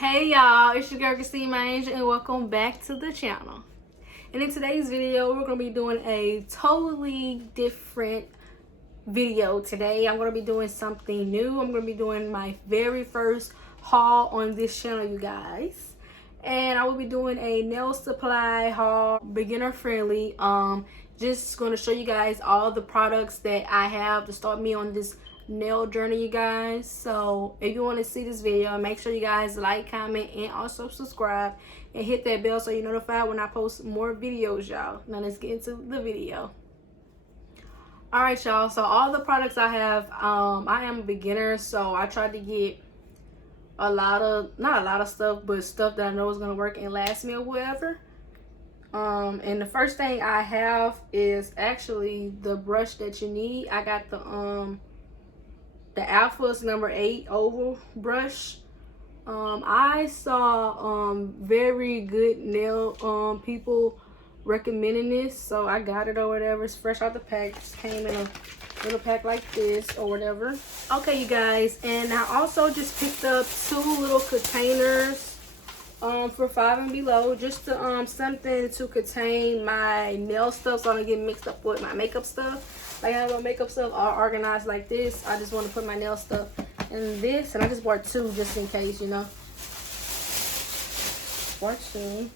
Hey y'all, it's your girl Kristine, my angel, and welcome back to the channel. And in today's video, we're going to be doing a totally different video today. I'm going to be doing something new. I'm going to be doing my very first haul on this channel, you guys. And I will be doing a nail supply haul, beginner friendly. Just going to show you guys all the products that I have to start me on this nail journey, you guys. So if you want to see this video, make sure you guys like, comment, and also subscribe and hit that bell so you're notified when I post more videos, y'all. Now let's get into the video. All right, y'all, so all the products I have, I am a beginner, so I tried to get not a lot of stuff, but stuff that I know is going to work and last me or whatever. And the first thing I have is actually the brush that you need. I got the Alpha's number 8 oval brush. I saw very good nail people recommending this, so I got it or whatever. It's fresh out the pack. Just came in a little pack like this or whatever. Okay, you guys, and I also just picked up 2 little containers for 5 and below, just to something to contain my nail stuff so I don't get mixed up with my makeup stuff. Like, I have my makeup stuff all organized like this. I just want to put my nail stuff in this, and I just bought 2 just in case, you know. Bought 2.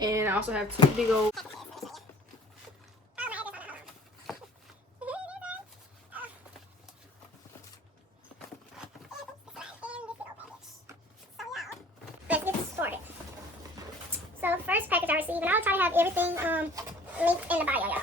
And I also have 2 big old So the first package I received, and I'll try to have everything linked in the bio, y'all.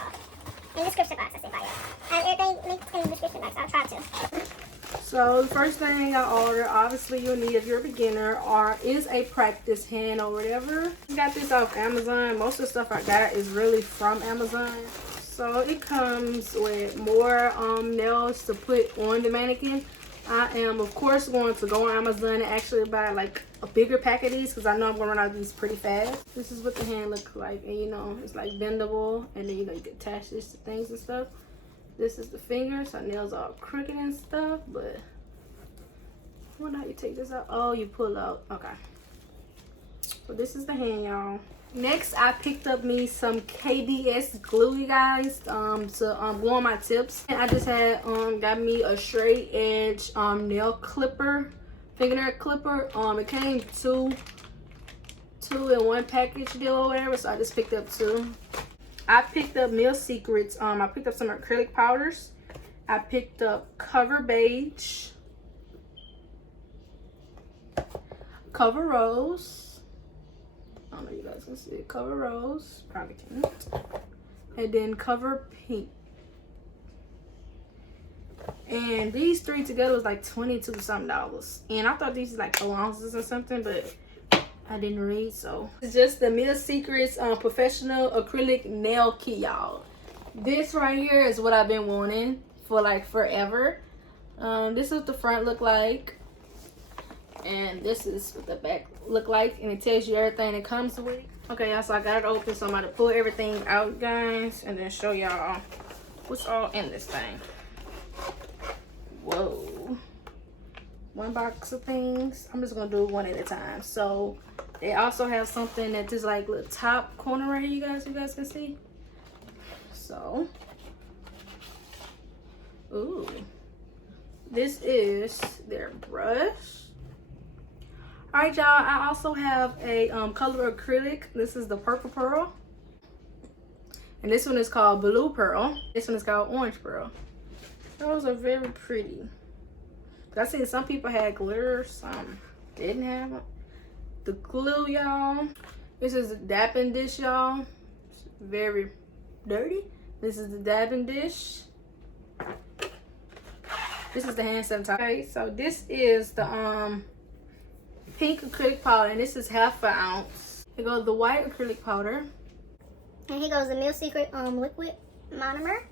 In the description box, I say bio. I have everything linked in the description box. I'll try to. So the first thing I ordered, obviously you'll need if you're a beginner, is a practice hand or whatever. I got this off Amazon. Most of the stuff I got is really from Amazon. So it comes with more nails to put on the mannequin. I am, of course, going to go on Amazon and actually buy like a bigger pack of these because I know I'm going to run out of these pretty fast. This is what the hand looks like, and you know, it's like bendable, and then you know, you can attach this to things and stuff. This is the fingers. Our nails are all crooked and stuff, but I wonder how you take this out. Oh, you pull out. Okay. So this is the hand, y'all. Next, I picked up me some KBS glue, you guys, to glue on my tips. And I just had got me a straight edge nail clipper, fingernail clipper. It came two in one package deal or whatever, so I just picked up 2. I picked up Meal Secrets. I picked up some acrylic powders. I picked up Cover Beige, Cover Rose. I don't know if you guys can see it. Cover Rose, probably can't. And then Cover Pink. And these 3 together was like $22 something. And I thought these was like ounces or something, but I didn't read, so. It's just the Meal Secrets Professional Acrylic Nail Kit, y'all. This right here is what I've been wanting for like forever. This is what the front look like. And this is what the back look like, and it tells you everything that comes with it. Okay, y'all, so I got it open, so I'm about to pull everything out, guys, and then show y'all what's all in this thing. Whoa. 1 box of things. I'm just gonna do one at a time. So they also have something that is like the top corner right here, you guys can see. So, ooh, this is their brush. All right, y'all, I also have a color acrylic. This is the Purple Pearl. And this one is called Blue Pearl. This one is called Orange Pearl. Those are very pretty. I seen some people had glitter, some didn't have it. The glue, y'all. This is the dabbing dish, y'all. It's very dirty. This is the dabbing dish. This is the hand sanitizer. Okay, so this is the pink acrylic powder, and this is 1/2 ounce. Here goes the white acrylic powder. And here goes the Meal Secret liquid monomer.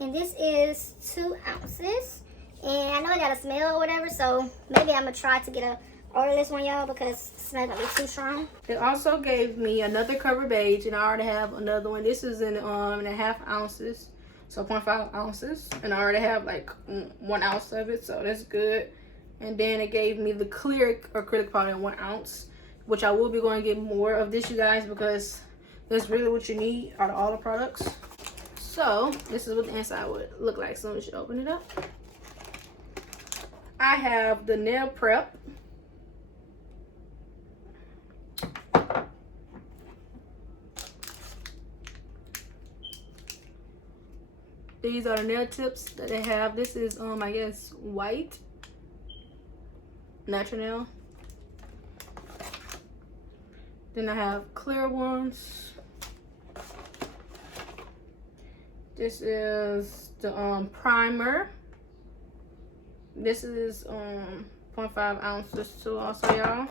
And this is 2 ounces. And I know it got a smell or whatever, so maybe I'm gonna try to order this one, y'all, because the smell gonna be too strong. They also gave me another Cover Beige, and I already have another one. This is in 1/2 ounces. So 0.5 ounces. And I already have like 1 ounce of it, so that's good. And then it gave me the clear acrylic powder in 1 ounce, which I will be going to get more of this, you guys, because that's really what you need out of all the products. So this is what the inside would look like as soon as you open it up. I have the nail prep. These are the nail tips that they have. This is I guess white natural nail. Then I have clear ones. This is the primer. This is 0.5 ounces too also, y'all.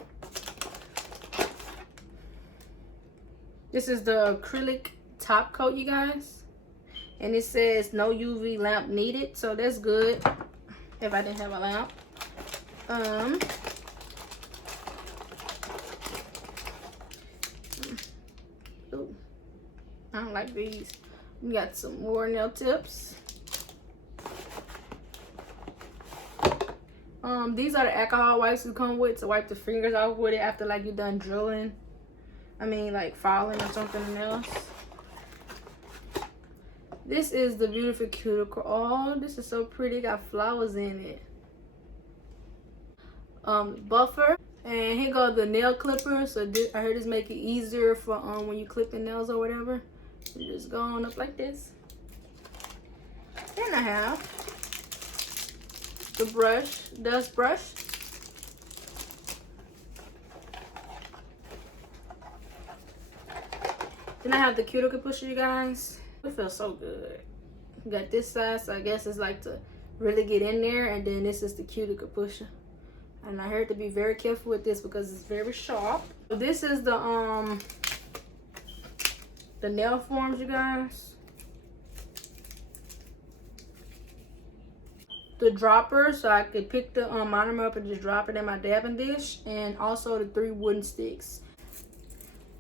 This is the acrylic top coat, you guys. And it says no UV lamp needed, so that's good if I didn't have a lamp. Ooh, I don't like these. We got some more nail tips. These are the alcohol wipes you come with to wipe the fingers off with it after like you're done drilling. I mean like filing or something else. This is the beautiful cuticle. Oh, this is so pretty. It got flowers in it. Buffer. And here go the nail clipper. So I heard this make it easier for when you clip the nails or whatever. You just go on up like this. Then I have the brush, dust brush. Then I have the cuticle pusher, you guys. It feels so good. You got this side, so I guess it's like to really get in there, and then this is the cuticle pusher. And I heard to be very careful with this because it's very sharp. So this is the nail forms, you guys. The dropper, so I could pick the monomer up and just drop it in my dabbing dish, and also the 3 wooden sticks.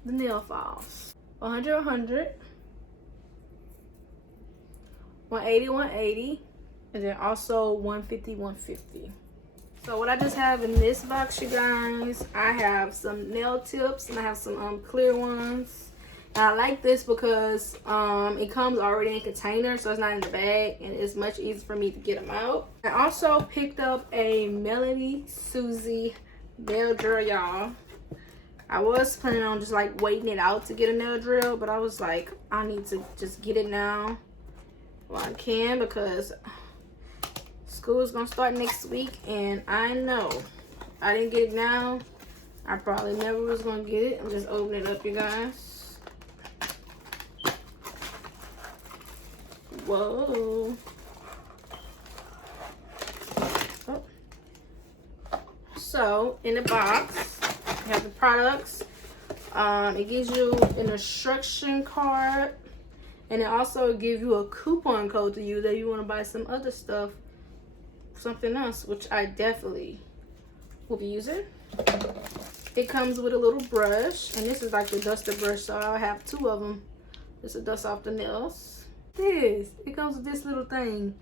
The nail files. 100, 100. 180, 180, and then also 150, 150. So what I just have in this box, you guys, I have some nail tips and I have some clear ones. And I like this because it comes already in container, so it's not in the bag, and it's much easier for me to get them out. I also picked up a Melody Susie nail drill, y'all. I was planning on just like waiting it out to get a nail drill, but I was like, I need to just get it now. Well, I can, because school is gonna start next week, and I know I didn't get it now, I probably never was gonna get it. I'm just opening it up, you guys. Whoa. Oh. So in the box you have the products. It gives you an instruction card. And it also gives you a coupon code to use if you want to buy some other stuff, something else, which I definitely will be using. It comes with a little brush, and this is like the duster brush, so I'll have 2 of them just to dust off the nails. It comes with this little thing.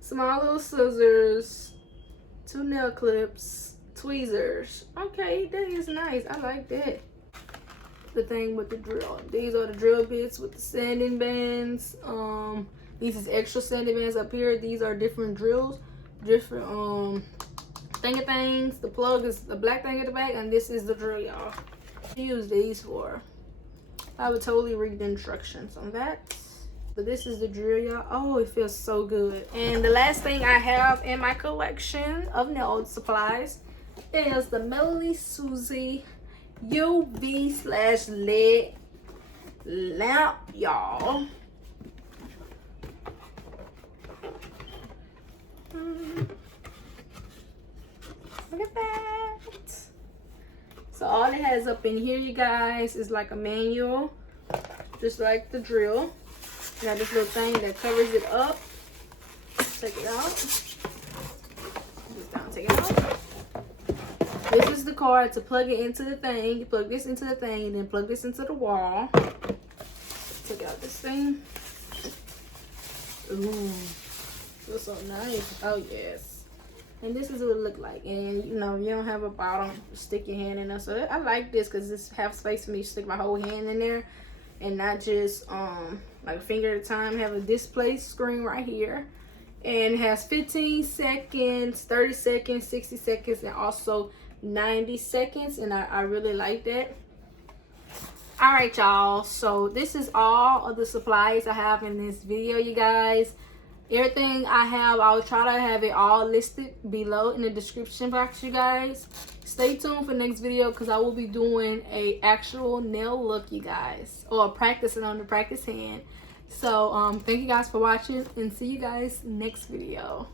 Small little scissors, 2 nail clips, tweezers. Okay, that is nice. I like that. The thing with the drill. These are the drill bits with the sanding bands. These is extra sanding bands up here. These are different drills, different thingy things. The plug is the black thing at the back, and this is the drill, y'all. Use these for. I would totally read the instructions on that. But this is the drill, y'all. Oh, it feels so good. And the last thing I have in my collection of nail supplies is the Melody Susie UV/LED lamp, y'all. Look at that. So all it has up in here, you guys, is like a manual, just like the drill. You got this little thing that covers it up. Take it out. Just down, take it out. This is the card to plug it into the thing. You plug this into the thing, and then plug this into the wall. Take out this thing. Ooh, feels so nice. Oh yes. And this is what it look like. And you know, you don't have a bottom, stick your hand in there. So I like this because it's have space for me to stick my whole hand in there, and not just like a finger at a time. Have a display screen right here, and it has 15 seconds, 30 seconds, 60 seconds, and also 90 seconds. And I really like that. All right, y'all, so this is all of the supplies I have in this video, you guys. Everything I have, I'll try to have it all listed below in the description box, you guys. Stay tuned for the next video because I will be doing a actual nail look, you guys, or practicing on the practice hand. So thank you guys for watching, and see you guys next video.